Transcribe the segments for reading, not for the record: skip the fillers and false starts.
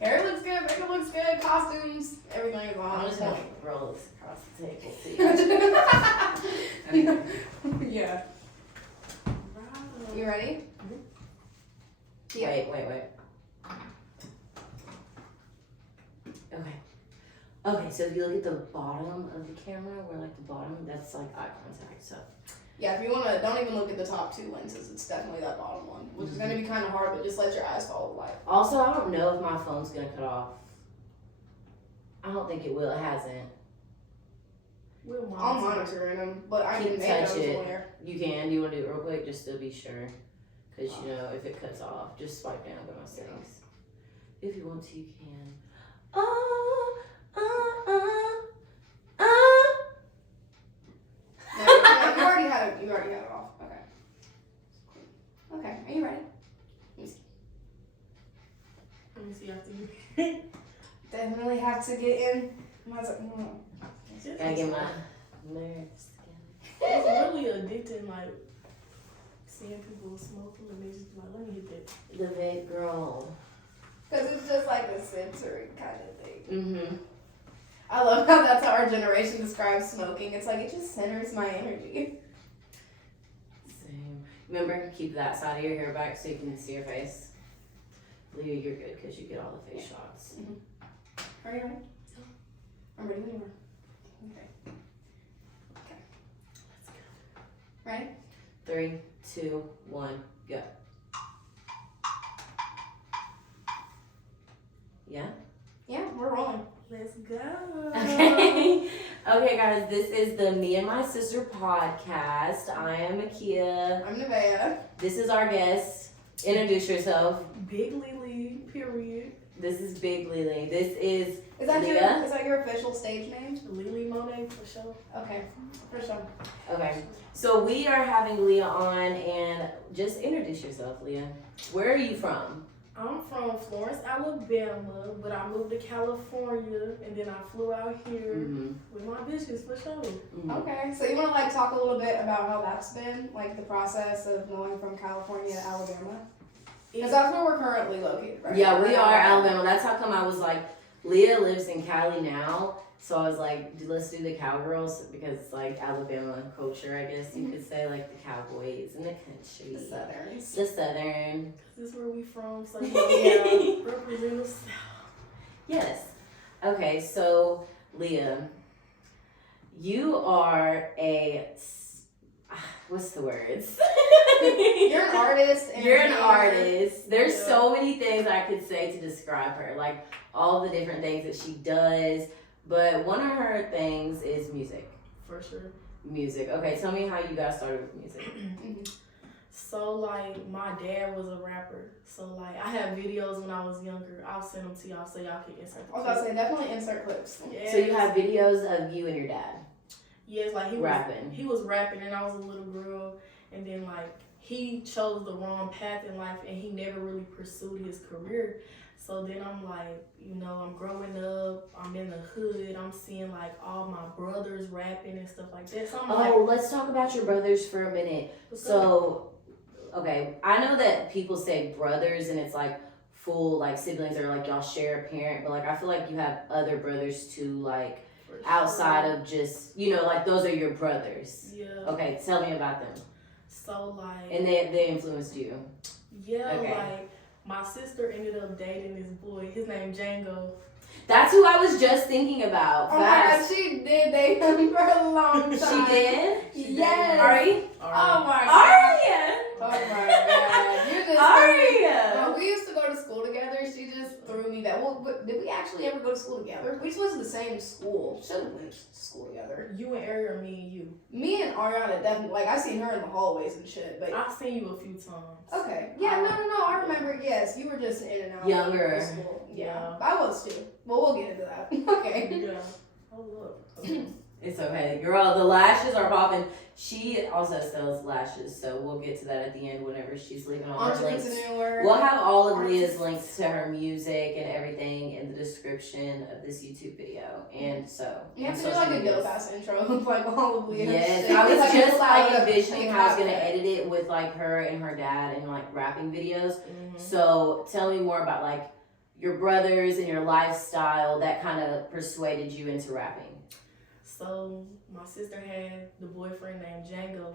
Hair looks good, makeup looks good, costumes, everything is on. I'm just gonna roll this across the table. See. Yeah. Wow. You ready? Yeah. Wait. Okay, so if you look at the bottom of the camera, where like the bottom, that's like eye contact, so. Yeah, if you wanna, don't even look at the top two lenses, it's definitely that bottom one, which is gonna be kind of hard, but just let your eyes follow the light. Also, I don't know if my phone's gonna cut off. I don't think it will, it hasn't. I'm monitoring them, but I can make touch them it. to where. You can, do you wanna do it real quick, just to be sure? Cause you know, if it cuts off, just swipe down, go to settings. If you want to, you can. No, you already had it off. Okay. Okay, are you ready? Let me see after you. Definitely have to get in. Gotta get my nerves together. It's really addicting, like seeing people smoking and they just be like, let me hit that. The vape girl. Because it's just like a sensory kind of thing. Mm-hmm. I love how that's how our generation describes smoking. It's like, it just centers my energy. Same. Remember, keep that side of your hair back so you can see your face. Leah, you're good because you get all the face shots. Are you ready? I'm ready when you are. Okay. Let's go. Ready? 3, 2, 1, go. Yeah? Yeah, we're rolling. Let's go. Okay. Okay, guys, this is the Me and My Sister podcast. I am Makia. I'm Nevaeh. This is our guest. Introduce yourself. Big Lily, period. This is Big Lily. This is Is that Leah? is that your official stage name? Lily Monet for sure. Okay, for sure. Okay. So we are having Leah on, and just introduce yourself, Leah. Where are you from? I'm from Florence, Alabama, but I moved to California and then I flew out here Mm-hmm. with my bitches for sure. Mm-hmm. Okay, so you want to like talk a little bit about how that's been, like the process of going from California to Alabama? Because that's where we're currently located, right? Yeah, We're we in are Alabama. That's how come I was like, Leah lives in Cali now. So I was like, let's do the cowgirls because it's like Alabama culture, I guess you could say, like the cowboys in the country. The Southerns. The Southern. This is where we from, so yeah, represent us. Yes. Okay, so Leah, you are what's the words? You're an artist. And You're an you're- artist. There's Yeah. so many things I could say to describe her, like all the different things that she does. But one of her things is music. For sure. Music. Okay, tell me how you got started with music. So like my dad was a rapper, so like I have videos when I was younger. I'll send them to y'all so y'all can insert I was about to say, definitely insert clips. Yes. So you have videos of you and your dad Yes, like rapping. He was rapping and I was a little girl, and then like he chose the wrong path in life and he never really pursued his career. So then I'm like, you know, I'm growing up, I'm in the hood, I'm seeing like all my brothers rapping and stuff like that. So I'm like, Let's talk about your brothers for a minute. what's up? So, okay, I know that people say brothers and it's like full like siblings or like y'all share a parent, but like I feel like you have other brothers too, like For sure. outside of just, you know, like those are your brothers. Yeah. Okay, tell me about them. So like And they influenced you. yeah, Okay. like my sister ended up dating this boy. His name Django. That's who I was just thinking about. Oh my god, Facts. she did date him for a long time. She did? Yes. Ari? Oh my god. Aria! Oh my god. You just Aria! When we used to go to school together, she just threw me that. Well, but did we actually ever go to school together? We just went to the same school. Should have went to school together. You and Ari or me and you? Me and Ariana definitely, like, I seen her in the hallways and shit, but. I've seen you a few times. Okay. Yeah, no. I remember, yes. You were just in and out Younger. of school. Yeah. Yeah. I was too. But we'll get into that. Okay. Yeah. Oh look. It's okay. Girl, the lashes are popping. She also sells lashes, so we'll get to that at the end whenever she's leaving all her links. Entrepreneur. We'll have all of Artist. Leah's links to her music and everything in the description of this YouTube video. And so, You have on to do social like a medias. dope ass intro of like all of Leah's Yes, shit. I was Like, just like like a- envisioning like how I was gonna outfit. edit it with like her and her dad and like rapping videos. Mhm. So tell me more about like your brothers and your lifestyle that kind of persuaded you into rapping? So my sister had the boyfriend named Django.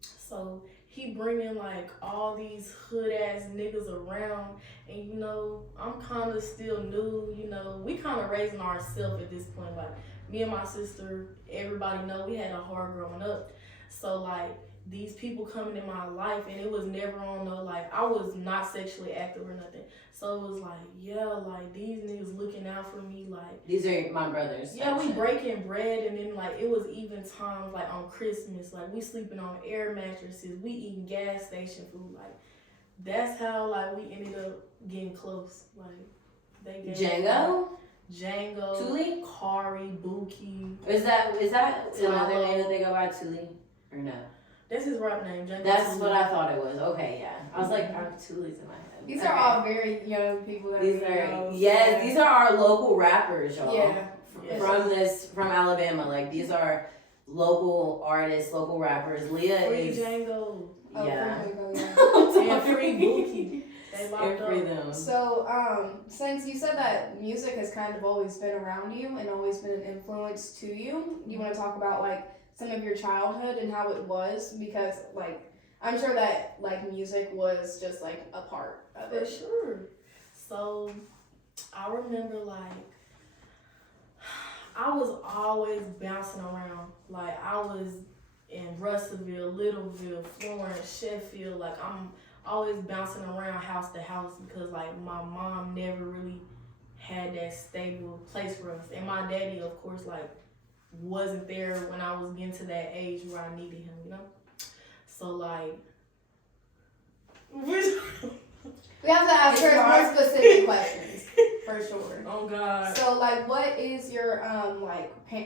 So he bringing like all these hood ass niggas around, and you know I'm kind of still new. You know we kind of raising ourselves at this point. Like me and my sister, everybody know we had a hard growing up. So like these people coming in my life, and it was never on no like I was not sexually active or nothing. So it was like yeah, like these niggas looking out for me like. These are my brothers. Yeah, we actually. breaking bread, and then like it was even times like on Christmas, like we sleeping on air mattresses, we eating gas station food, like that's how like we ended up getting close. Like they gave Django, Tuli? Kari, Buki. Is that another Talo. name that they go by, Tuli? Or no? That's his rap name, Django. That's Tuli. what I thought it was. Okay, yeah. I was like, Tuli's in my head. These Okay. are all very young people that These we are know. these are our local rappers, y'all. Yeah. From Alabama. Like these are local artists, local rappers. Leah Free is Django Oh, yeah. there we go, yeah. and Free Buki. They locked And free up. them. So, since you said that music has kind of always been around you and always been an influence to you, you want to talk about like some of your childhood and how it was? Because like I'm sure that like music was just like a part of For it. sure. So I remember like I was always bouncing around. Like I was in Russellville, Littleville, Florence, Sheffield. Like I'm always bouncing around house to house because like my mom never really had that stable place for us. And my daddy, of course, like wasn't there when I was getting to that age where I needed him, you know? So like We have to ask her more specific questions for sure. oh God. So, like, what is your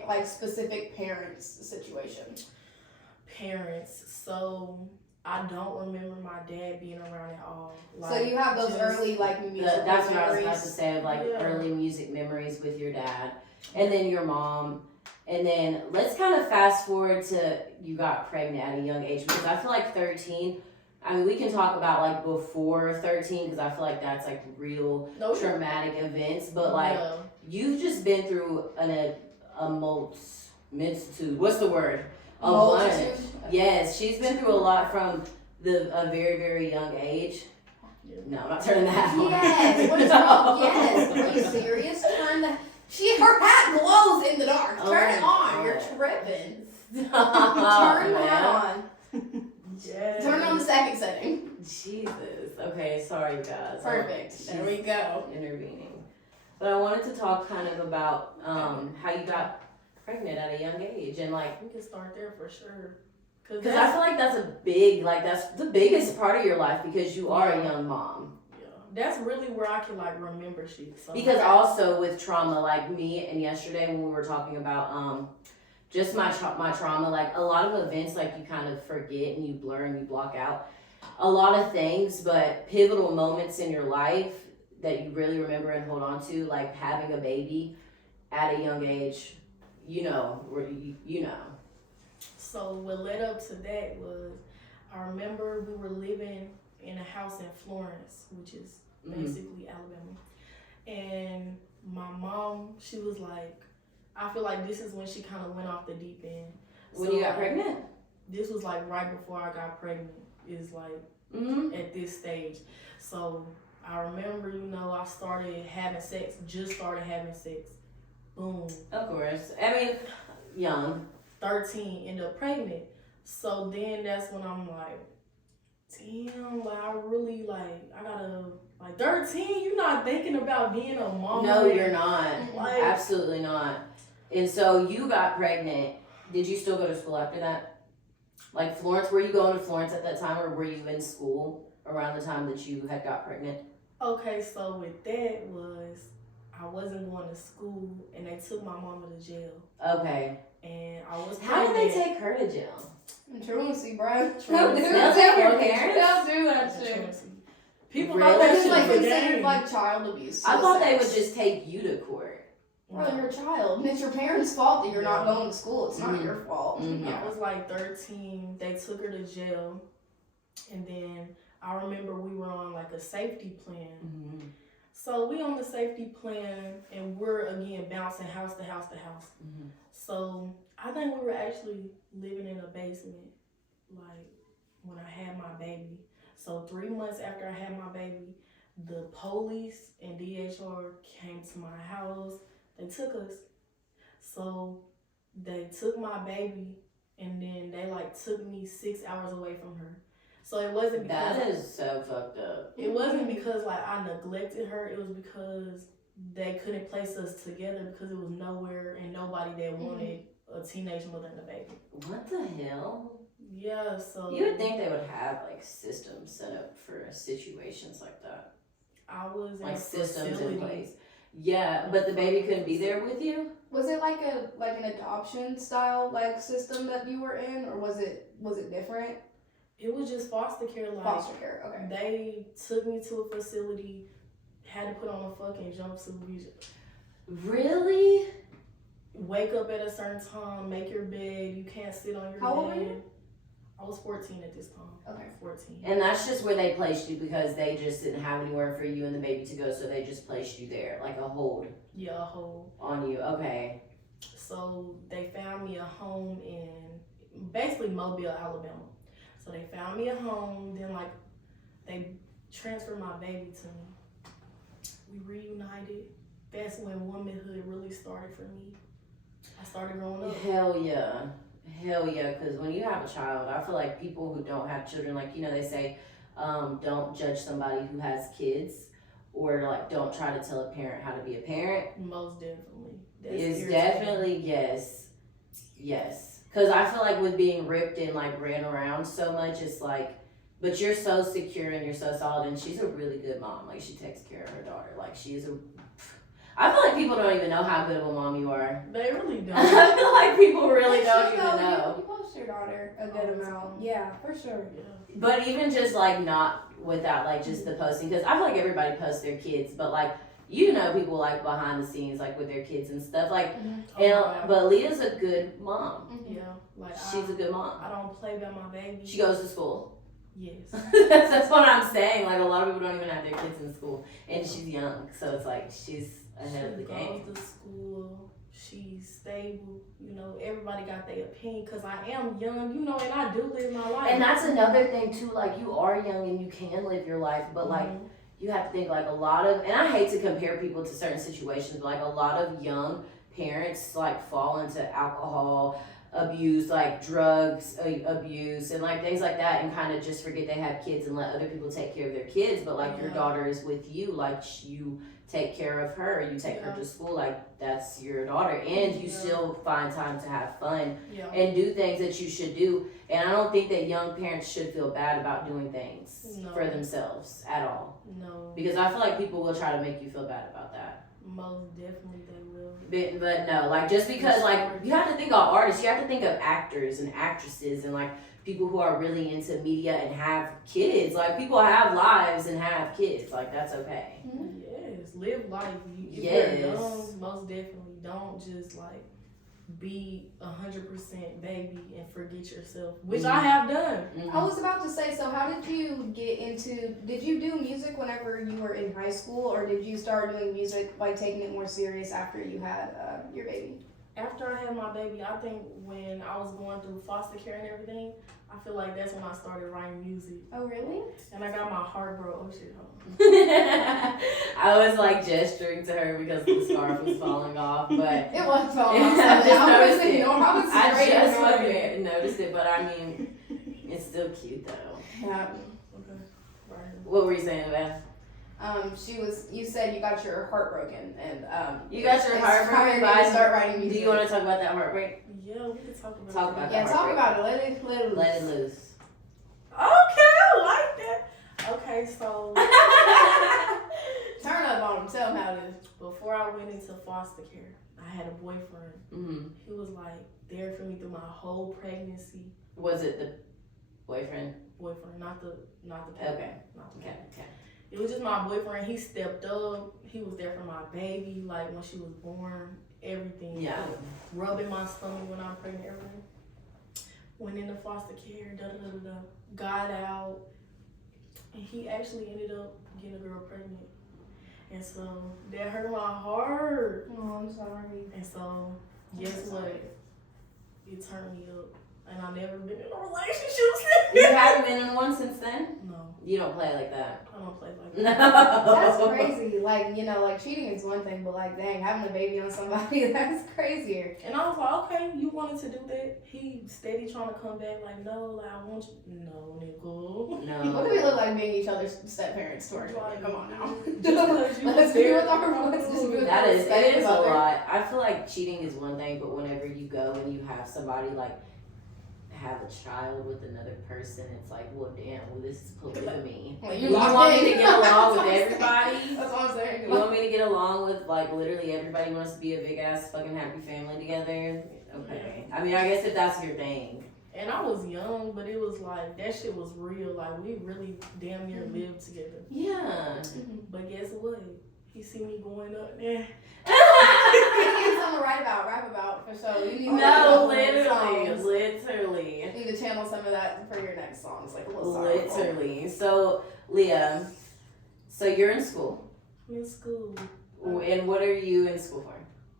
like specific parents' situation? Parents. So I don't remember my dad being around at all. So you have those just- early like musical That's what I was memories. about to say, of like Yeah. early music memories with your dad, and then your mom, and then let's kind of fast forward to you got pregnant at a young age, because I feel like 13. I mean, we can talk about like before 13 because I feel like that's like real No, traumatic events, but like yeah. you've just been through a multitude. What's the word? A Multitude? bunch. Yes, she's been through a lot from a very, very young age. Yeah. No, I'm not turning that on. Yes. What is wrong? Yes. Are you serious? Her hat glows in the dark. Oh Turn it my on. You're God. tripping. Turn Turn that on. Yes. Turn on the second setting. Jesus. Okay, sorry guys. Perfect. There we go. Intervening. But I wanted to talk kind of about how you got pregnant at a young age, and like, We can start there for sure. because I feel like that's the biggest part of your life because you are a young mom. Yeah, that's really where I can like remember shit. So Because also with trauma, like me and yesterday when we were talking about just my trauma, like a lot of events like you kind of forget and you blur and you block out a lot of things, but pivotal moments in your life that you really remember and hold on to, like having a baby at a young age, you know. So what led up to that was I remember we were living in a house in Florence, which is basically Alabama. And my mom, she was like, I feel like this is when she kind of went off the deep end. When you got pregnant? This was like right before I got pregnant. Is like at this stage. So I remember, I started having sex, Boom. Of course. I mean, young. 13, end up pregnant. So then that's when I'm like, damn, like I really I gotta, 13, you're not thinking about being a mom. No, you're not. Like, Absolutely not. And so you got pregnant. Did you still go to school after that? Like Florence, were you going to Florence at that time, or were you in school around the time that you had got pregnant? Okay, so with that was, I wasn't going to school, and they took my mama to jail. Okay. And I was How pregnant. did they take her to jail? Truancy, bro. Truancy. Don't do They'll that. take your parents? Don't do that shit. Truancy. People Really? thought That that is shit like was a considered game. like child abuse. I thought they would sex. just take you to court. Bro, you're a child. And it's your parents' fault that you're not Yeah. going to school. It's not Mhm. your fault. Mhm. I was 13. They took her to jail, and then I remember we were on a safety plan. Mm-hmm. So we on the safety plan, and we're again bouncing house to house to house. Mhm. So I think we were actually living in a basement, like when I had my baby. So 3 months after I had my baby, the police and DHR came to my house. They took us. So they took my baby, and then they like took me 6 hours away from her. So it wasn't because That is so fucked up. it wasn't because like I neglected her. It was because they couldn't place us together because it was nowhere and nobody that wanted a teenage mother and a baby. What the hell? Yeah, so You would think they would have like systems set up for situations like that. I was in Like a systems facility. in place. Yeah, but the baby couldn't be there with you? Was it like an adoption style like system that you were in, or was it different? It was just foster care. Like Foster care. Okay. they took me to a facility, had to put on a fucking jumpsuit. Really? Wake up at a certain time, make your bed. You can't sit on your How bed. old were you? I was 14 at this time. Okay. 14. And that's just where they placed you because they just didn't have anywhere for you and the baby to go, so they just placed you there, like a hold Yeah, a whole. on you. Okay. So they found me a home in basically Mobile, Alabama. So they found me a home, then like they transferred my baby to me. We reunited. That's when womanhood really started for me. I started growing up. Hell yeah. Hell yeah, because when you have a child, I feel like people who don't have children, like, you know, they say, don't judge somebody who has kids, or like, don't try to tell a parent how to be a parent. Most definitely. It's irritating. definitely, yes. Because I feel like with being ripped and like ran around so much, it's like, but you're so secure and you're so solid, and she's a really good mom. Like, she takes care of her daughter. Like, I feel like people don't even know how good of a mom you are. They really don't. I feel like people really They don't should, even though. know. You post your daughter a good amount. Yeah, for sure. Yeah. But even just like not without like just the posting, because I feel like everybody posts their kids, but like, you know, people like behind the scenes, like with their kids and stuff. Like, Oh, wow. but Leah's a good mom. Yeah, like She's a good mom. I don't play by my baby. She goes to school. Yes. That's what I'm saying. Like, a lot of people don't even have their kids in school, and she's young, so it's like she's ahead of the game. She goes to school. She's stable. You know, everybody got their opinion because I am young. You know, and I do live my life. And that's another thing too. Like, you are young and you can live your life, but like, Mhm. you have to think like a lot of, and I hate to compare people to certain situations, but like a lot of young parents like fall into alcohol abuse, like drugs abuse, and like things like that, and kind of just forget they have kids and let other people take care of their kids. But like, your Yeah. daughter is with you, like you take care of her, you take her Yeah. to school, like that's your daughter, and you Yeah. still find time to have fun Yeah. and do things that you should do. And I don't think that young parents should feel bad about doing things No. for themselves at all, No. because I feel like people will try to make you feel bad about that. Most definitely they will. But no, like, just because, like, you have to think of artists, you have to think of actors and actresses and like people who are really into media and have kids. Like, people have lives and have kids, like, that's okay. Yes. Live life. If Yes. you're young, most definitely don't just like be 100% baby and forget yourself, which I have done. I was about to say, so how did you get into, did you do music whenever you were in high school, or did you start doing music, like taking it more serious after you had your baby? After I had my baby, I think when I was going through foster care and everything, I feel like that's when I started writing music. Oh, really? And I got my heart broke. Oh shit, hold on. I was like gesturing to her because the scarf was falling off, but It was falling Yeah, off. I just I was noticed thinking, it. no, I was I straight just up. fucking noticed it. But I mean, it's still cute though. Yeah. Okay. Right. What were you saying, Beth? You said you got your heart broken, and You got your heart broken inspired by- you to start writing Do music. you want to talk about that heartbreak? Yeah, we can talk about Talk that. about Yeah, that. talk about it. Let it loose. Let it loose. Okay, I like that. Okay, so Turn up on him. Tell him how it is. before I went into foster care, I had a boyfriend. Mm-hmm. He was like there for me through my whole pregnancy. Was it the boyfriend? Boyfriend, not the Okay. not the Okay. Okay. It was just my boyfriend. He stepped up. He was there for my baby, like when she was born, everything. Yeah. Rubbing my stomach when I was pregnant, everything. Went into foster care, got out, and he actually ended up getting a girl pregnant. And so that hurt my heart. Oh, I'm sorry. And so guess what? It turned me up. And I never been in a relationship since. You haven't been in one since then? No, You don't play like that. I don't play like No. that. That's crazy. Like, you know, like cheating is one thing, but like, dang, having a baby on somebody, that's crazier. And I was like, okay, you wanted to do that? He steady trying to come back like, no, like, I want you. No, nigga. What do we look like being each other's step parents to our children? Come on now. Just because you Let's was be there. with our let's just be with That our is, it respective is a other. lot. I feel like cheating is one thing, but whenever you go and you have somebody like have a child with another person, it's like, well, damn, well, this is polygamy. Well, You you're locked want me in. to get along That's with what I'm saying. everybody? That's what I'm saying. You want me to get along with like literally everybody wants to be a big ass fucking happy family together? Okay. I mean, I guess if that's your thing. And I was young, but it was like, that shit was real. Like, we really damn near lived together. Yeah. But guess what? He see me going up there. You need something to rap about for sure. You need No, songs. literally. You need to channel some of that for your next songs, like a little sorrowful. Literally. So, Leah, so you're in school. I'm in school. And what are you in school for?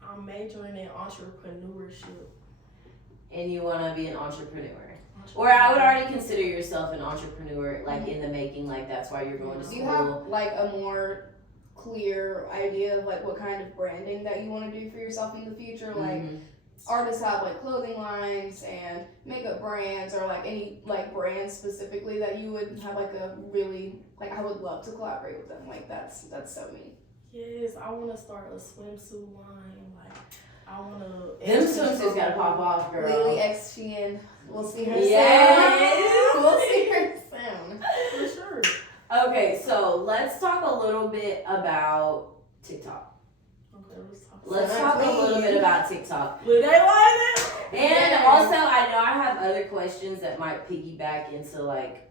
I'm majoring in entrepreneurship. And you want to be an entrepreneur. Or I would already consider yourself an entrepreneur, like in the making, like that's why you're going to Do school. you have like a more clear idea of like what kind of branding that you want to do for yourself in the future? Like Mhm. artists have like clothing lines and makeup brands, or like any like brands specifically that you would have like a really like I would love to collaborate with them. Like that's so me. Yes, I want to start a swimsuit line. Like, I want to. Them swimsuits gotta pop off, girl. Lily X Sheehan. We'll see her Yes. soon. We'll see her soon. For sure. Okay, so let's talk a little bit about TikTok. Okay, Let's talk a little bit about TikTok. Would they like that? And also, I know I have other questions that might piggyback into like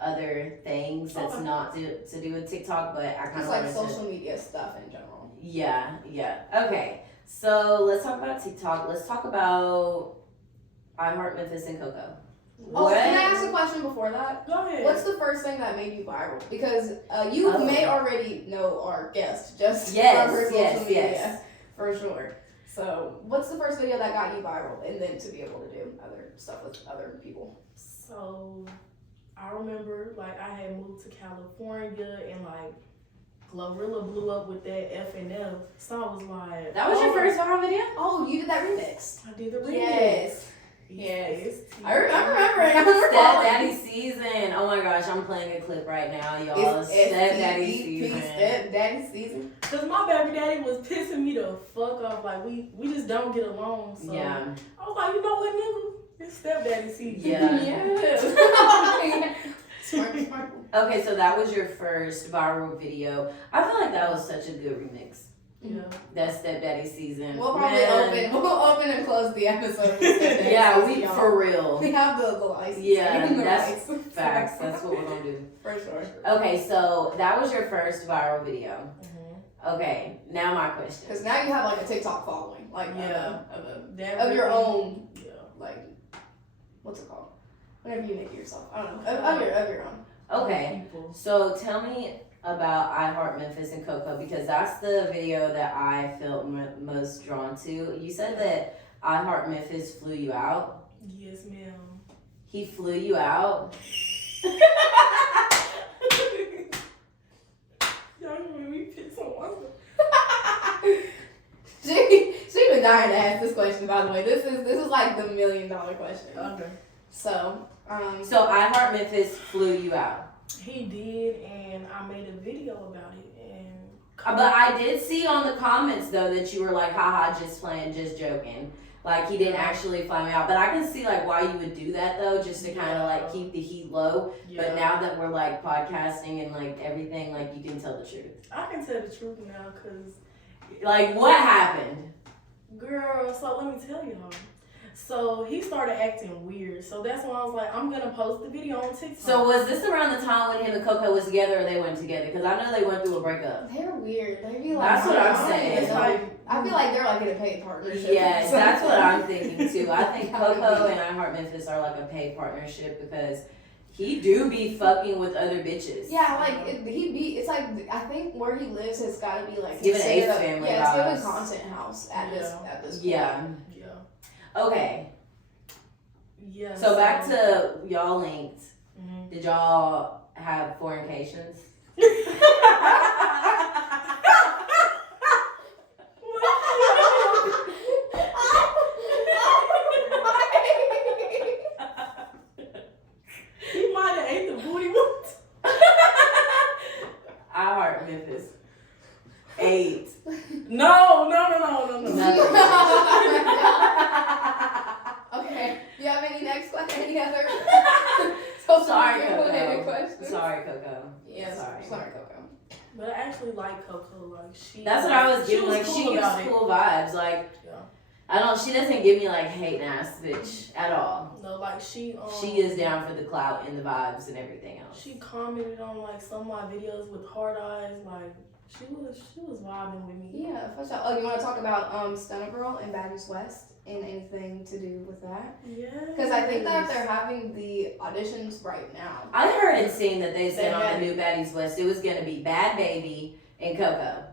other things that's Okay. not to do with TikTok, but I kind Just of like wanted social media stuff in general. Yeah. Okay, so let's talk about TikTok. Let's talk about iHeart Memphis and Coco. Oh, What? can I ask a question before that? Go ahead. What's the first thing that made you viral? Because you Oh. may already know our guest just Yes, from her social yes, media, yes. for sure. So, what's the first video that got you viral, and then to be able to do other stuff with other people? So, I remember, like, I had moved to California and, like, Glorilla blew up with that F&F. So I was like... That was your first viral video? Oh, you did that remix. I did the remix. Yes. Yes. I'm remembering. I'm Step recalling. Daddy season. Oh my gosh, I'm playing a clip right now, y'all. It's Step Daddy STEP, season. Step Daddy season. Because my baby daddy was pissing me the fuck off. Like, we just don't get along. So Yeah. I was like, you know what, nigga? It's stepdaddy season. Yeah. Yes. Smart. Okay, so that was your first viral video. I feel like that was such a good remix. Yeah. That Step Daddy season. We'll probably Man. open and close the episode. with Step Daddy Yeah, season, we y'all. for real. We have the license. Yeah, and the that's rights. Facts. That's what we're gonna do. For sure. Okay, so that was your first viral video. Mhm. Okay, now my question. Because now you have like a TikTok following, like Yeah. That of your really- own, Yeah. like what's it called? Whenever you make it yourself, I don't know, of your own. Okay, People. so tell me about iHeart Memphis and Coco, because that's the video that I felt most drawn to. You said that iHeart Memphis flew you out. Yes, ma'am. He flew you out. Y'all made me piss on myself. She been dying to ask this question. By the way, this is like the $1 million question. Okay. So So iHeart Memphis flew you out. He did, and I made a video about it. And But I did see on the comments though that you were like, haha, just playing, just joking. Like he didn't actually fly me out. But I can see like why you would do that though, just to kind of like keep the heat low. yeah, But now that we're like podcasting and like everything, like you can tell the truth. I can tell the truth now, cause Like what happened? girl. So let me tell y'all. So he started acting weird. So that's why I was like, I'm gonna post the video on TikTok. So was this around the time when him and Coco was together or they went together? Because I know they went through a breakup. they're weird. They be like, That's what I'm I don't saying. even know. Like, I feel like they're like in a paid partnership. Yeah, So- that's what I'm thinking too. I think How would Coco we- and iHeart Memphis are like a paid partnership because He do be fucking with other bitches. Yeah, like it's like I think where he lives has got to be like It's giving considered Ace a- Family Yeah, it's vibes. giving content house at this point. Yeah. Yeah. Okay. Yeah. So back to y'all linked. Mhm. Did y'all have fornications? He might have ate the booty once. I heart Memphis. 8. No. Nothing. Okay. Do you have any other social Sorry, media related Coco. questions? Sorry, Coco. Yes. Sorry. Sorry, Coco. But I actually like Coco. Like she. That's what I was she giving. Like cool she gives about it. cool vibes. Like Yeah. I don't. She doesn't give me like hate ass bitch at all. No, like she. She is down for the clout and the vibes and everything else. She commented on like some of my videos with hard eyes. Like she was vibing with me. Yeah, for sure. Oh, you want to talk about Stunner Girl and Baddies West and anything to do with that? Yeah. Because I think that they're having the auditions right now. I heard and seen that they said Bad on the Baby. new Baddies West it was gonna be Bad Baby and Coco.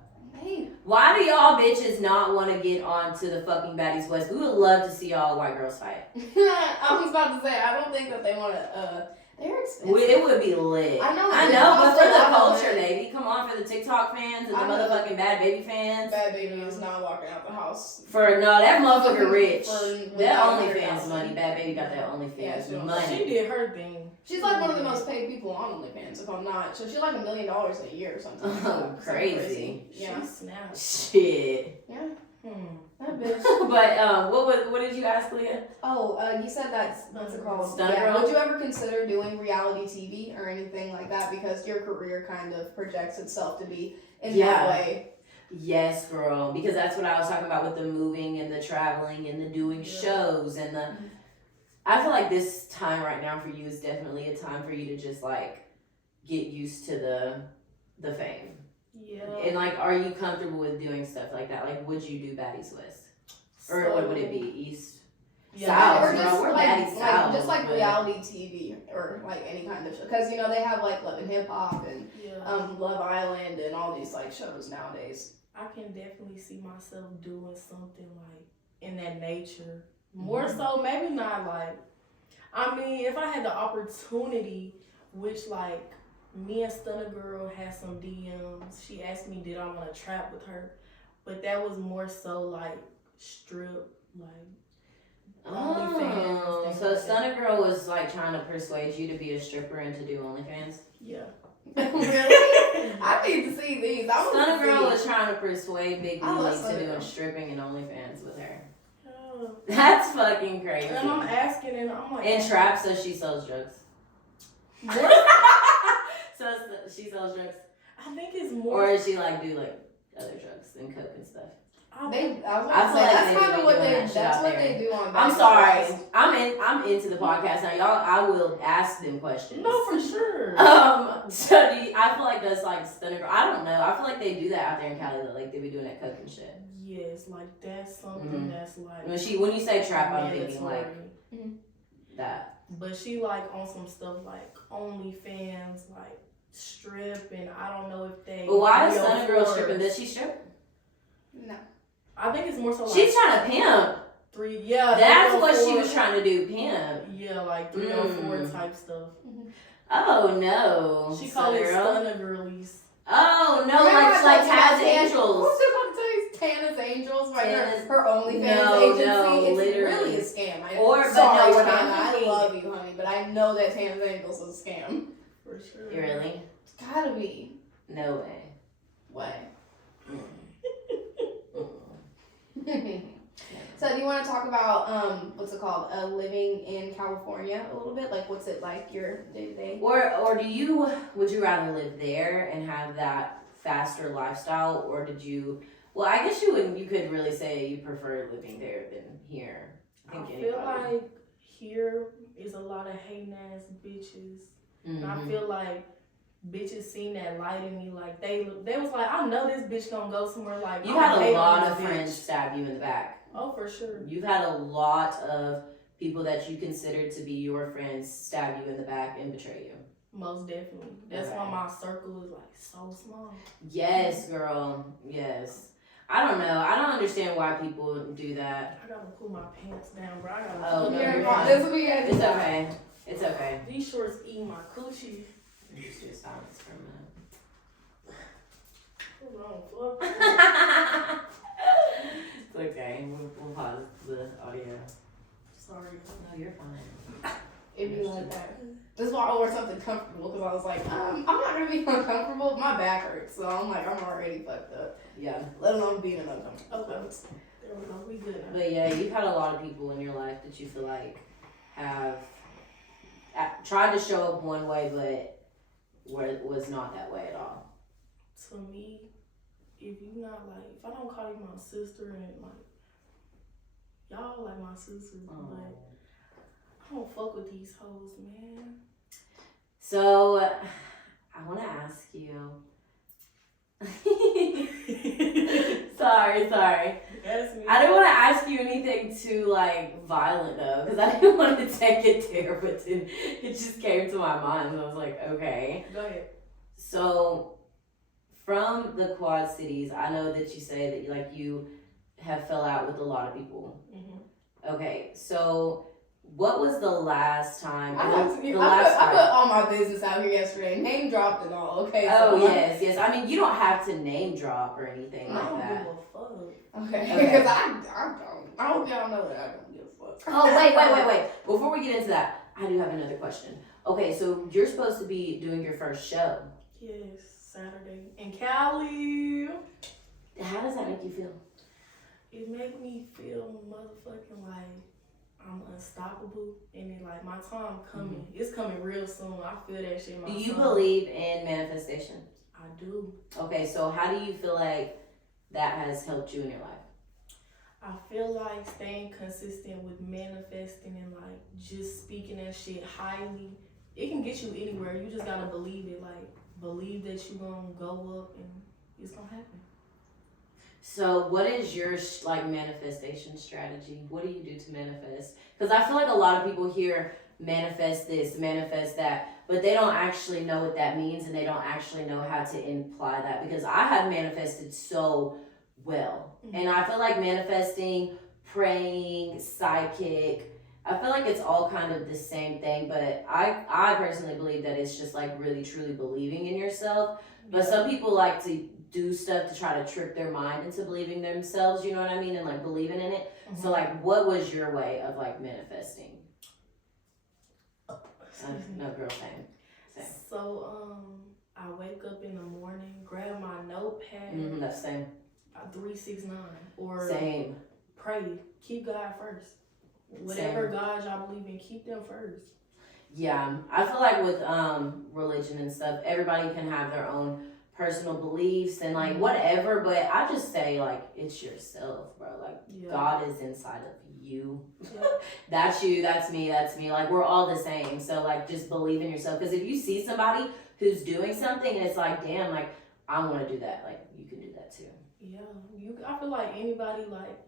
Hey, Why do y'all bitches not want to get on to the fucking Baddies West? We would love to see y'all white girls fight. I was about to say I don't think that they want to. They're expensive. It would be lit. I know, I it know, but costs for a the lot of culture, money. baby. Come on, for the TikTok fans and the I know. motherfucking Bad Baby fans. Bad Baby is not walking out the house. For no, that motherfucker rich. For That $100,000. OnlyFans money. Bad Baby got that Yeah, OnlyFans she money. She did her thing. She's like one of the most paid people on OnlyFans, if I'm not. So she's like $1 million a year or something. Oh, Something crazy. Yeah. She snapped. Shit. Yeah. Hmm. That bitch. But what did you ask, Leah? Oh, you said that's what's it called? Stunner Yeah. Girl? Would you ever consider doing reality TV or anything like that? Because your career kind of projects itself to be in Yeah. that way. Yes, girl. Because that's what I was talking about with the moving and the traveling and the doing Yeah. shows and the. I feel like this time right now for you is definitely a time for you to just like get used to the fame. Yeah. And like, are you comfortable with doing stuff like that? Like, would you do Baddies West? Or what would it be? East? South, or bro. just We're like, baddie South, just like but- reality TV or like any kind of show. Because you know they have like Love and Hip Hop and Yeah. Love Island and all these like shows nowadays. I can definitely see myself doing something like in that nature. More so, maybe not like. I mean, if I had the opportunity, which like me and Stunner Girl had some DMs. She asked me, did I want to trap with her? But that was more so like strip, like. OnlyFans, Oh, things so like Stunner Girl was like trying to persuade you to be a stripper and to do OnlyFans? Yeah. Really? I need to see these. I want Stunner to Girl see. was trying to persuade Big I love Lily to Stunner doing Girl. stripping and OnlyFans with her. Yeah. That's fucking crazy. And I'm asking, and I'm like, And trap, so she sells drugs. More, So she sells drugs, I think it's or more. does she like do like other drugs and coke and stuff? I They, think- I was I about to feel say, like that's they kind be of what doing they. that shit That's out what there. they do on. I'm Baddies sorry. West. I'm into the podcast now, y'all. I will ask them questions. No, for sure. So do you, I feel like that's like Stunner Girl. I don't know. I feel like they do that out there in Cali. Though. Like they be doing that coke and shit. Yes, like that's something Mhm. that's like. When you say trap, I'm thinking like mandatory. that. But she like on some stuff like OnlyFans, like strip, and I don't know if they. But why is real Stunner Girl for- stripping? Does she strip? No. I think it's more so like She's trying to pimp. three. Yeah, That's what she 304. was trying to do. Pimp. Yeah, like 304 Mm. type stuff. Oh no. She called it Stunner Girl. Stunner Girlies. Oh no, Remember I like told you about Taz Angels. What was I about to tell you? Tana's Angels, like Tana's- her OnlyFans No, agency. no, It's literally. really a scam. But Sorry, no, what Tana, I'm I thinking- love you, honey, but I know that Tana's Angels is a scam. For sure. Really? It's gotta be. No way. What? Mm. So do you want to talk about what's it called? Living in California a little bit. Like, what's it like your day to day? Or would you rather live there and have that faster lifestyle, or did you? Well, I guess you could really say you prefer living there than here. I think feel anybody. like here is a lot of hating ass bitches. And I Mhm. feel like bitches seen that light in me. Like they was like, I know this bitch gonna go somewhere. Like You I'ma had a hate on lot this of bitch. friends stab you in the back. Oh, for sure. You've had a lot of people that you consider to be your friends stab you in the back and betray you? Most definitely. That's Okay. why my circle is like so small. Yes, girl. Yes. I don't know. I don't understand why people do that. I gotta pull my pants down, bro. I gotta Oh, pull no, them you're down. fine. This will be it. It's okay. It's okay. These shorts eat my coochie. Just do silence for Hold on, fuck. a minute. It's okay. We'll pause the audio. Sorry. No, you're fine. It'd be like that. This is why I wore something comfortable because I was like, I'm not gonna be uncomfortable. My back hurts, so I'm like, I'm already fucked up. Yeah. Let alone being in uncomfortable Okay. clothes. There we go. We good now. But yeah, you've had a lot of people in your life that you feel like have tried to show up one way, but was not that way at all. To me, if you not like, if I don't call you my sister and like, y'all like my sisters, but I don't fuck with these hoes, man. So, I want to ask you. sorry. Ask me. I didn't want to ask you anything too like violent though, because I didn't want to take it there, but then it just came to my mind, and I was like, okay. Go ahead. So, from the Quad Cities, I know that you say that you have fell out with a lot of people. Mm-hmm. Okay, so what was the last time? I put all my business out here yesterday. Name dropped and all. Okay. Oh so yes. I mean, you don't have to name drop or anything I like don't that. give a fuck. Okay. Okay. Because I don't. I hope y'all know that I don't give a fuck. Oh wait. Before we get into that, I do have another question. Okay, so you're supposed to be doing your first show. Yes, Saturday in Cali. How does that make you feel? It make me feel motherfucking like I'm unstoppable, and then like my time coming. It's coming real soon. I feel that shit. In my Do you soul. believe in manifestation? I do. Okay, so how do you feel like that has helped you in your life? I feel like staying consistent with manifesting and like just speaking that shit highly. It can get you anywhere. You just gotta believe it. Like believe that you're gonna go up and it's gonna happen. So what is your like manifestation strategy? What do you do to manifest? Because I feel like a lot of people hear manifest this, manifest that, but they don't actually know what that means, and they don't actually know how to imply that. Because I have manifested so well, and I feel like manifesting, praying, psychic, I feel like it's all kind of the same thing, but I personally believe that it's just like really truly believing in yourself. But some people like to do stuff to try to trick their mind into believing themselves, you know what I mean? And like believing in it. So like what was your way of like manifesting? No, girl, same. So I wake up in the morning, grab my notepad, That's same. 369, or Same. pray. Keep God first. Whatever God y'all believe in, keep them first. Yeah, I feel like with religion and stuff, everybody can have their own personal beliefs and like whatever, but I just say like it's yourself, bro. Like Yeah. God is inside of you. Yeah. That's you, that's me. Like we're all the same. So like just believe in yourself, because if you see somebody who's doing something and it's like, damn, like I want to do that, like you can do that too. Yeah, I feel like anybody, like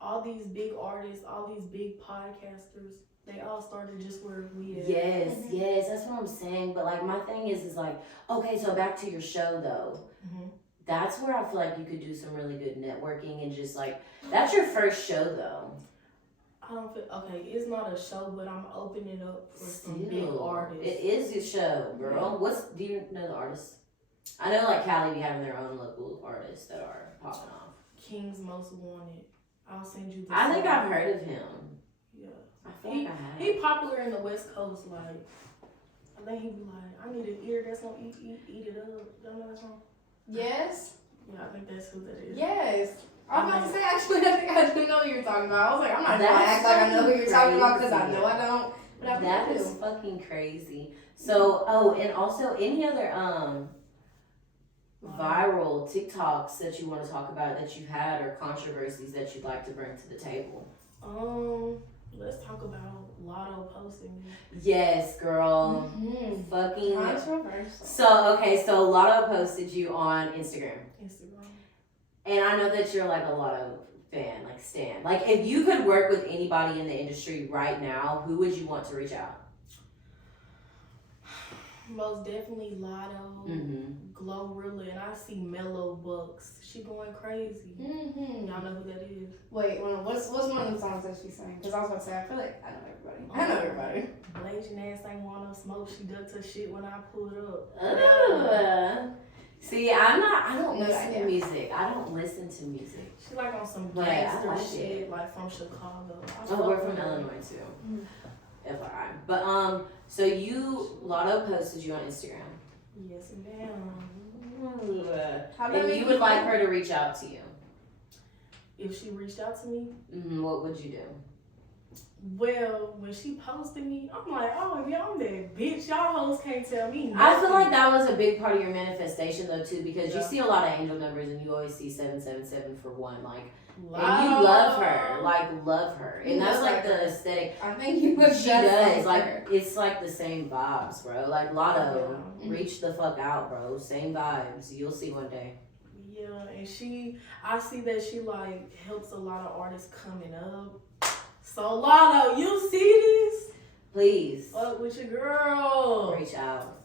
all these big artists, all these big podcasters, they all started just where we at. Yes, that's what I'm saying. But like my thing is like, okay, so back to your show though. That's where I feel like you could do some really good networking and just like, that's your first show though. I don't feel, okay, it's not a show, but I'm opening up for some big artists. It is your show, girl. Do you know the artists? I know like Cali be having their own local artists that are popping off. King's Most Wanted. I'll send you the I think song. I've heard of him. Yeah. I feel like I have. He popular in the West Coast, like, I think he be like, I need an ear that's gonna eat it up. Y'all know that song? Yes. Yeah, I think that's who that is. Yes. I was about to say, actually, I think I do know who you're talking about. I was like, I'm not going to That's act like I know who you're talking about because I crazy. know I don't. But I That think I is do. fucking crazy. So, and also any other viral TikToks that you want to talk about that you've had, or controversies that you'd like to bring to the table? Let's talk about Lotto posting. Yes, girl. Fucking. Controversial. So Lotto posted you on Instagram. Instagram. And I know that you're like a Lotto fan, like stan? Like if you could work with anybody in the industry right now, who would you want to reach out? Most definitely Lotto, Mm-hmm. Glorilla, and I see Mellow Bucks. She going crazy. Mm-hmm. Y'all know who that is? Wait, what's one of the songs that she sang? Because I was about to say, I feel like I know everybody. I know everybody. Blazing ass ain't want no smoke. She ducked her shit when I pulled up. Oh. See, I don't No listen idea. to music. I don't listen to music. She like on some But I gangster like shit, it. like from Chicago. I Oh, fuck we're with from her. Illinois too. Mm. FYI. But so Lotto posted you on Instagram. Yes, ma'am. How did And make you would feel? like her to reach out to you. If she reached out to me, What would you do? well, when she posted me, I'm like, oh yeah, I'm that bitch. Y'all hoes can't tell me nothing. I feel like that was a big part of your manifestation though too, because you Yeah. see a lot of angel numbers and you always see 777 for one, like, Lotto. and you love her, You and that's look like like the her. aesthetic. I think you look She just does, like like her. it's like the same vibes, bro. Like Lotto, Yeah. reach the fuck out, bro. Same vibes. You'll see one day. Yeah, and I see that she like helps a lot of artists coming up. So Lotto, you see this? Please Fuck with your girl. reach out,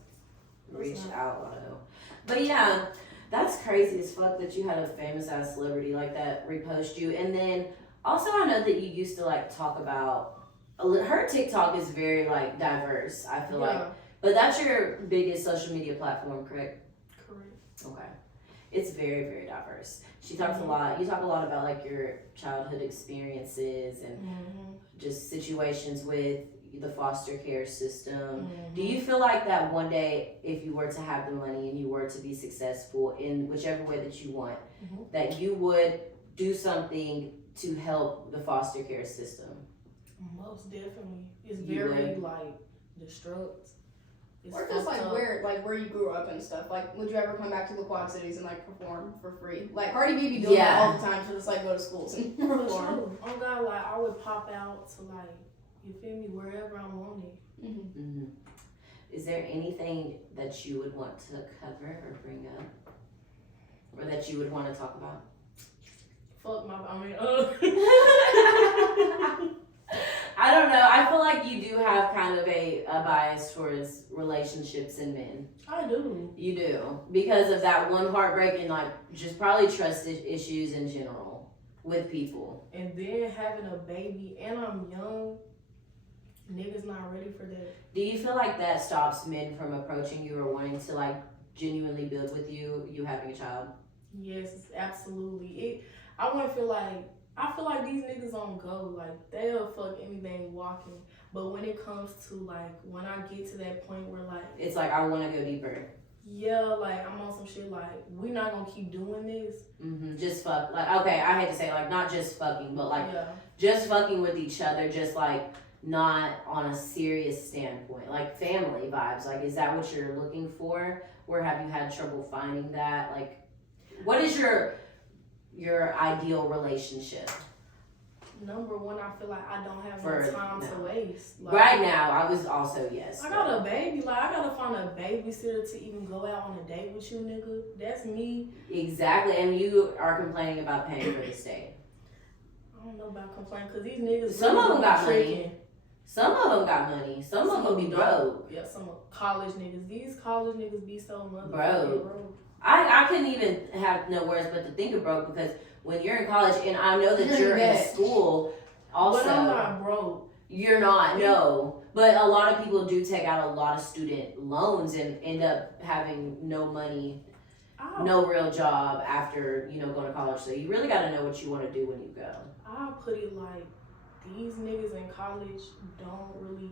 reach What's up? out, Lotto. But yeah, that's crazy as fuck that you had a famous ass celebrity like that repost you, and then also I know that you used to like talk about her TikTok is very like diverse. I feel like, but that's your biggest social media platform, correct? Correct. Okay. It's very, very diverse. She talks a Mhm. lot. You talk a lot about like your childhood experiences and Mm-hmm. just situations with the foster care system. Mm-hmm. Do you feel like that one day, if you were to have the money and you were to be successful in whichever way that you want, Mhm. that you would do something to help the foster care system? Most definitely. It's You very would? like destruct. It's Or just fucked like up. where you grew up and stuff. Like, would you ever come back to the Quad Cities and like perform for free? Like Cardi B be doing Yeah. that all the time. She'll just like go to schools and For perform. sure. Oh God, like I would pop out to like, you feel me, wherever I wanted. Mm-hmm. Mm-hmm. Is there anything that you would want to cover or bring up, or that you would want to talk about? Fuck my, I don't know. I feel like you do have kind of a bias towards relationships and men. I do. You do. Because of that one heartbreak and like just probably trust issues in general with people. And then having a baby, and I'm young, niggas not ready for that. Do you feel like that stops men from approaching you or wanting to like genuinely build with you having a child? Yes, absolutely. I feel like these niggas on go, like they'll fuck anything walking. But when it comes to like when I get to that point where like It's like I want to go deeper. yeah, like I'm on some shit like we not gonna keep doing this. Just fuck. Like okay, I hate to say like not just fucking, but like yeah. just fucking with each other, just like not on a serious standpoint, like family vibes. Like, is that what you're looking for, or have you had trouble finding that? Like, what is your ideal relationship? Number one, I feel like I don't have For no time to now. waste. Like, Right now, I was also yes. I got a baby. Like I gotta find a babysitter to even go out on a date with you, nigga. That's me. Exactly, and you are complaining about paying for the stay. I don't know about complaining because these niggas. Some of them got money. tricking. Some of them got money. Some of them be broke. Yeah, some college niggas. These college niggas be so motherfucking Broke. broke. I couldn't even have no words but to think of broke, because when you're in college, and I know that you're in debt. school also. But I'm not broke. You're not, no. But a lot of people do take out a lot of student loans and end up having no money, no real job after, going to college. So you really got to know what you want to do when you go. I'll put it like these niggas in college don't really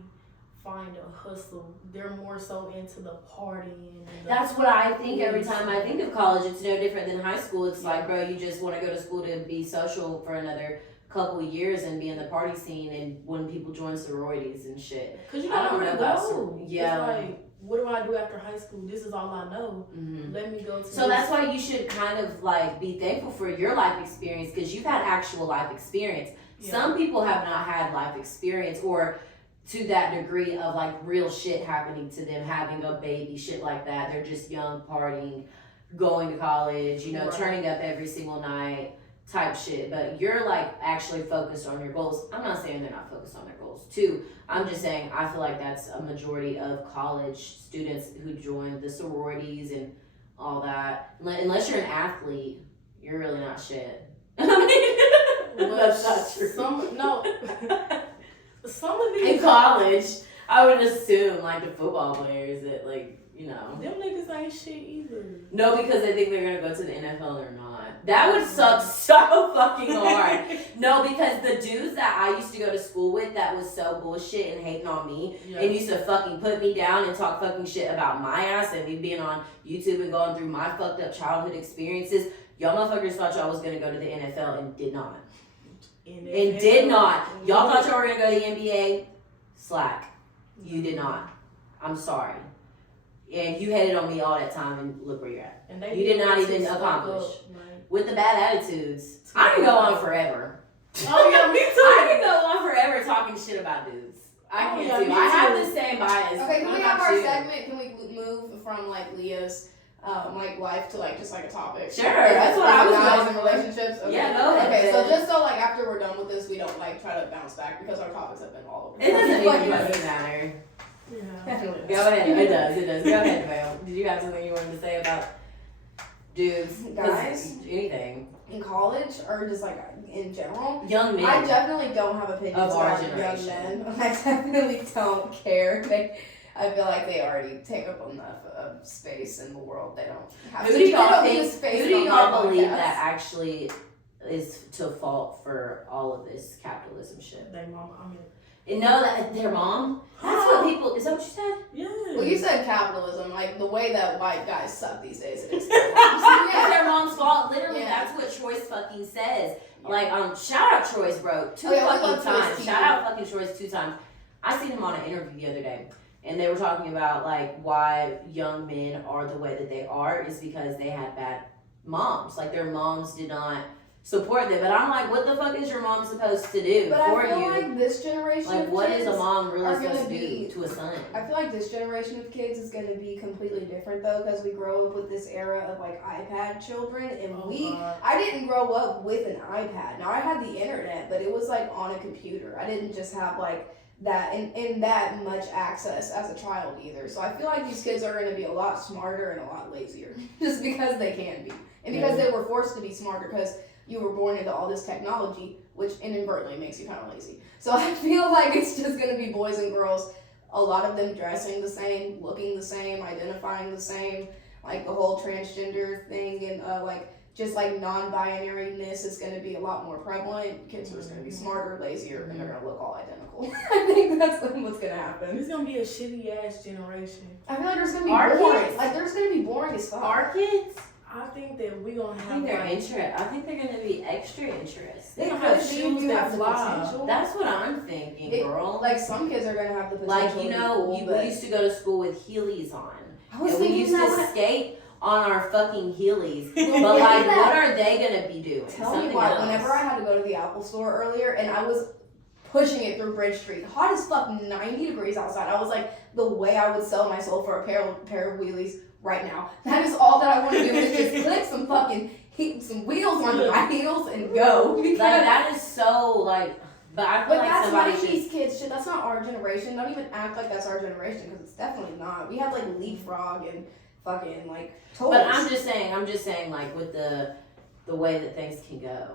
find a hustle. They're more so into the partying. And That's what I think every time I think of college. It's no different than high school. It's like, bro, you just want to go to school to be social for another couple of years and be in the party scene, and when people join sororities and shit. Cause you I got don't nowhere know to about go. yeah. It's like, what do I do after high school? This is all I know. Mm-hmm. Let me go to. So that's why you should kind of like be thankful for your life experience, because you've had actual life experience. Yeah. Some people have not had life experience, or to that degree of like real shit happening to them, having a baby, shit like that. They're just young, partying, going to college, Right. turning up every single night, type shit, but you're like actually focused on your goals. I'm not saying they're not focused on their goals too. I'm just saying I feel like that's a majority of college students who join the sororities and all that. Unless you're an athlete, you're really not shit. I mean, that's not true. Some of these In college, I would assume like the football players that like, you know. them niggas ain't shit either. No, because they think they're gonna go to the NFL or not. That would suck so fucking hard. No, because the dudes that I used to go to school with that was so bullshit and hating on me and used to fucking put me down and talk fucking shit about my ass and me being on YouTube and going through my fucked up childhood experiences. Y'all motherfuckers thought y'all was gonna go to the NFL and did not. And did not. Y'all thought y'all were gonna go to the NBA? Slack. You did not. I'm sorry. And you hated on me all that time and look where you're at. And they You did not need to even step accomplish. up, like- With the bad attitudes. I can go on forever. Oh yeah, me too. I can go on forever talking shit about dudes. I Oh, can yeah, too. me I have too. the same bias. Okay, can What we have about our you? segment? Can we move from like Leah's like life to like just like a topic? Sure, that's what I was guys going in for. relationships. Okay. Yeah, go ahead. Okay, so just so like after we're done with this, we don't like try to bounce back because our topics have been all over. It doesn't even Like, fucking matter. Yeah. Definitely. Go ahead. It does. Go ahead, Val. Did you have something you wanted to say about dudes? 'Cause Guys? Anything. In college or just like in general, Young men. I definitely don't have opinions Of our about young generation. men. I definitely don't care. I feel like they already take up enough of space in the world. They don't have Who to do y'all take up think? the space Who do on y'all my believe podcast. that actually is to fault for all of this capitalism shit? They mama, I mean, And no, that their mom. That's what people. Is that what you said? yeah. Well, you said capitalism, like the way that white guys suck these days. It is. It's yeah. their mom's fault. Literally, Yeah. that's what Troy's fucking says. Like, shout out Troy's bro. Two Oh, yeah, we fucking love Troy's times. TV. Shout out fucking Troy's 2 times. I seen him on an interview the other day, and they were talking about like why young men are the way that they are is because they had bad moms. Like their moms did not support them. But I'm like, what the fuck is your mom supposed to do But for I feel you? like this generation Like, of what kids is a mom really are supposed gonna to do be- to a son? I feel like this generation of kids is going to be completely different though, because we grow up with this era of like iPad children, and God. I didn't grow up with an iPad. Now I had the internet, but it was like on a computer. I didn't just have like that and that much access as a child either. So I feel like these kids are going to be a lot smarter and a lot lazier, just because they can be, and because they were forced to be smarter because you were born into all this technology, which inadvertently makes you kind of lazy. So I feel like it's just going to be boys and girls, a lot of them dressing the same, looking the same, identifying the same, like the whole transgender thing and like just like non-binariness is going to be a lot more prevalent. Kids are just going to be smarter, lazier, and they're going to look all identical. I think that's what's going to happen. It's gonna be a shitty ass generation. I feel like there's going to be Our boring. kids? Like there's going to be boring as fuck. Our kids? I think that we gonna I have think they're like, I think they're gonna be extra interested. they gonna Could have be if shoes you that have the fly. potential. That's what I'm thinking, It- girl. Like some kids are going to have the potential. Like, you to be know, cool, but we used to go to school with Heelys on. I was And we thinking used that to when skate on our fucking Heelys. But Yeah, like, that- what are they gonna be doing? Tell Something me why. else. Whenever I had to go to the Apple store earlier and I was pushing it through Bridge Street, hot as fuck, 90 degrees outside, I was like, the way I would sell my soul for a pair of wheelies right now. That is all that I want to do is just click some fucking some wheels on my heels and go. Like, that is so, like, but I feel But like that's somebody why should. these kids shit. That's not our generation. Don't even act like that's our generation because it's definitely not. We have like leapfrog and fucking like toys. But I'm just saying, like, with the way that things can go,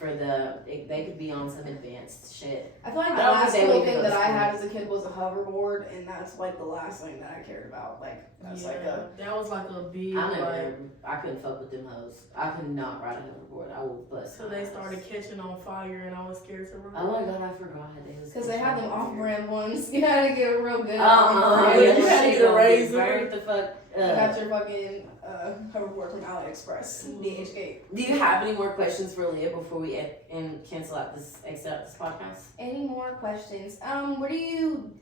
they could be on some advanced shit. I feel like I the don't last think they cool would thing go that to I school. had as a kid was a hoverboard, and that's like the last thing that I cared about. Like that's like a that was like a big I like. never, I couldn't fuck with them hoes. I could not ride a hoverboard. I would bust. So my they ass. started catching on fire, and I was scared to run. Oh my god, I forgot they was. because they had them off-brand ones. You had to get a real good. Oh, off-brand. yeah, you had to get a razor. Right the fuck. You got your fucking hoverboard from AliExpress, DHgate. Do you have any more questions for Leah before we exit out this podcast? Any more questions? What are you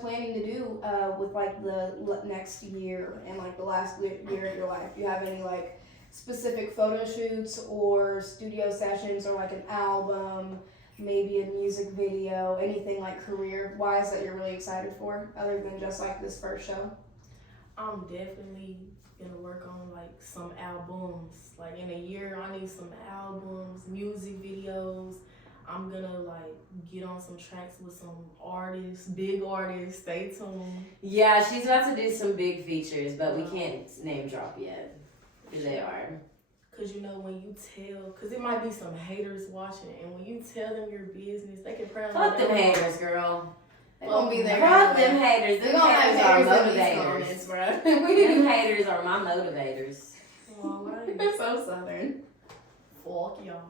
planning to do with like the next year and like the last year of your life? Do you have any like specific photo shoots or studio sessions or like an album, maybe a music video, anything like career-wise that you're really excited for, other than just like this first show? I'm definitely gonna work on like some albums. Like in a year, I need some albums, music videos. I'm gonna like get on some tracks with some artists, big artists. Stay tuned. Yeah, she's about to do some big features, but we can't name drop yet who they are. Cause you know when you tell, cause it might be some haters watching, and when you tell them your business, they can probably Fuck them haters, girl. They won't be there. Fuck anyway. them haters. They Them gonna haters have are haters in these motivators. comments, bro. Them haters are my motivators. They're so southern. Fuck y'all.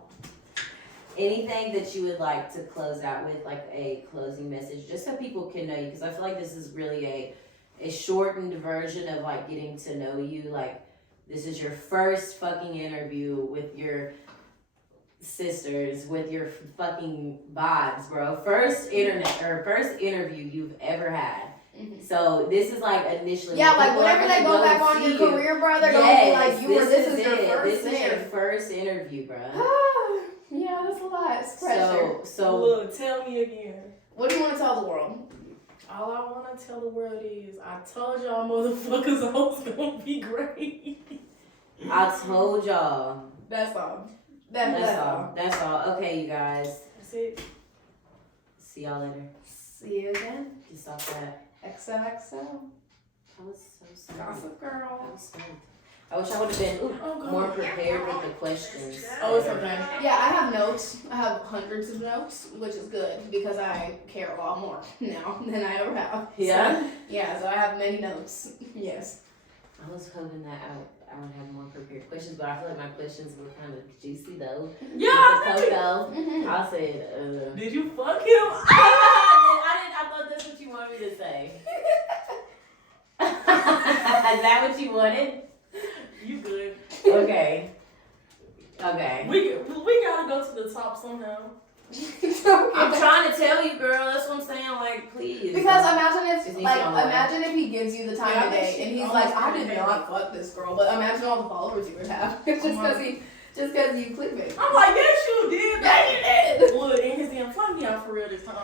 Anything that you would like to close out with, like a closing message, just so people can know you, because I feel like this is really a shortened version of like getting to know you. Like this is your first fucking interview with your sisters, with your fucking vibes, bro. First interview you've ever had. Mhm. So this is like initially. Yeah, like people are whenever they gonna go back and on your see you. career, bro, they're gonna be like, this is your first This is thing. your first interview, bro. Yeah, that's a lot. It's pressure. So Look, tell me again. What do you want to tell the world? All I want to tell the world is, I told y'all motherfuckers I was gonna be great. I told y'all. That's all. That's all. That's all. Okay, you guys. That's it. See y'all later. See you again. Just stop that. XOXO. That was so sad. Gossip Girl. I was sad. I wish I would have been more prepared with the questions. Oh, it's okay. Yeah, I have notes. I have hundreds of notes, which is good because I care a lot more now than I ever have. Yeah? So, yeah, so I have many notes. Yes. I was hoping that I would have more prepared questions, but I feel like my questions were kind of juicy though. Yeah. With the Coco. Mhm. I said, Did you fuck him? I thought that's what you wanted me to say. Is that what you wanted? You good. Okay. Okay. We gotta go to the top somehow. I'm trying to tell you, girl. That's what I'm saying. Like, please. Because imagine Just if, need like, to know imagine if he gives you the time Yeah, of day she and he's always like, I gonna did have not fuck this girl, but imagine all the followers you would have just because you clickbait. I'm like, yes, you did. Yeah, you did. Look, in his DM, fly me out for real this time.